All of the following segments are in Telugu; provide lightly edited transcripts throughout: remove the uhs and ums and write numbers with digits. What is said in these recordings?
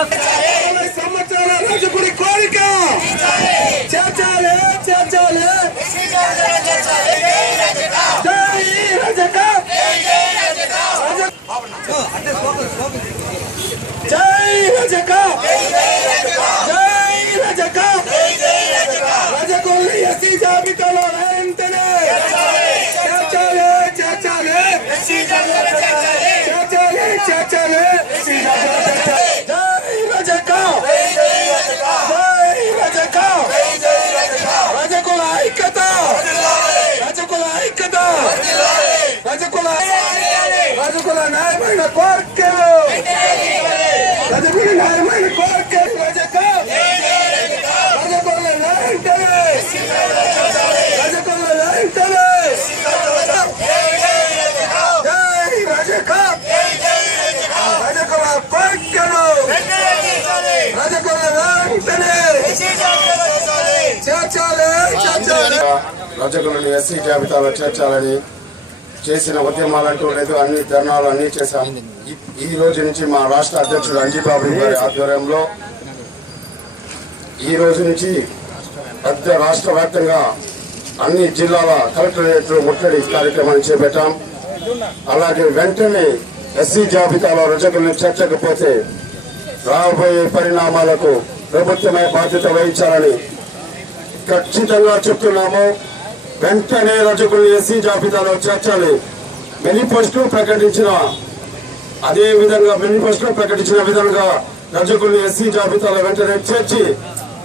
సంవత్సరాల రజకుడి కోరిక చేర్చాలి చేర్చాలి. జై రజక జై రజక జై రజక. రజకుల్ని ఎస్సీ జాబితాలో వెంటనే చేర్చాలి చేర్చాలి చేర్చాలి చేర్చాలి. జై రజక జై రజక. రజకుల ఐక్యత రజకుల ఐక్యత రజకుల న్యాయమైన కోరికలు రజకుల న్యాయమైన కోరికలు. రజక రజకుల వెంటనే రజకుల వెంటనే. జై రజక రజకుల కోరికలు రజకుల వెంటనే చేర్చాలి చేర్చాలి. రజకులను ఎస్సీ జాబితాలో చేర్చాలని చేసిన ఉద్యమాలంటూ లేదు, అన్ని ధర్నాలు అన్ని చేశాం. ఈ రోజు నుంచి మా రాష్ట్ర అధ్యక్షుడు అంజీబాబు గారి ఆధ్వర్యంలో ఈ రోజు నుంచి రాష్ట్ర వ్యాప్తంగా అన్ని జిల్లాల కలెక్టరేట్లు ముట్టడి కార్యక్రమాన్ని చేపట్టాం. అలాగే వెంటనే ఎస్సీ జాబితాలో రజకులను చేర్చకపోతే రాబోయే పరిణామాలకు ప్రభుత్వమే బాధ్యత వహించాలని ఖచ్చితంగా చెప్తున్నాము. వెంటనే రజకులను ఎస్సీ జాబితాలో చేర్చాలి. మేనిఫెస్టో ప్రకటించిన అదే విధంగా మేనిఫెస్టో ప్రకటించిన విధంగా రజకులను ఎస్సీ జాబితాలో వెంటనే చేర్చి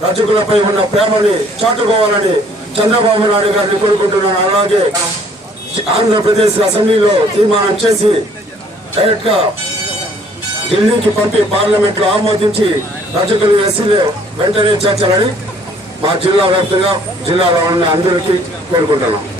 రజకులపై ఉన్న ప్రేమని చాటుకోవాలని చంద్రబాబు నాయుడు గారిని కోరుకుంటున్నాను. అలాగే ఆంధ్రప్రదేశ్ అసెంబ్లీలో తీర్మానం చేసి డైరెక్ట్ గా ఢిల్లీకి పంపి పార్లమెంట్ లో ఆమోదించి రజకులు ఎస్సీలో వెంటనే చేర్చాలని మా జిల్లా వ్యాప్తంగా జిల్లాలో ఉన్న అందరికీ కోరుకుంటున్నాం.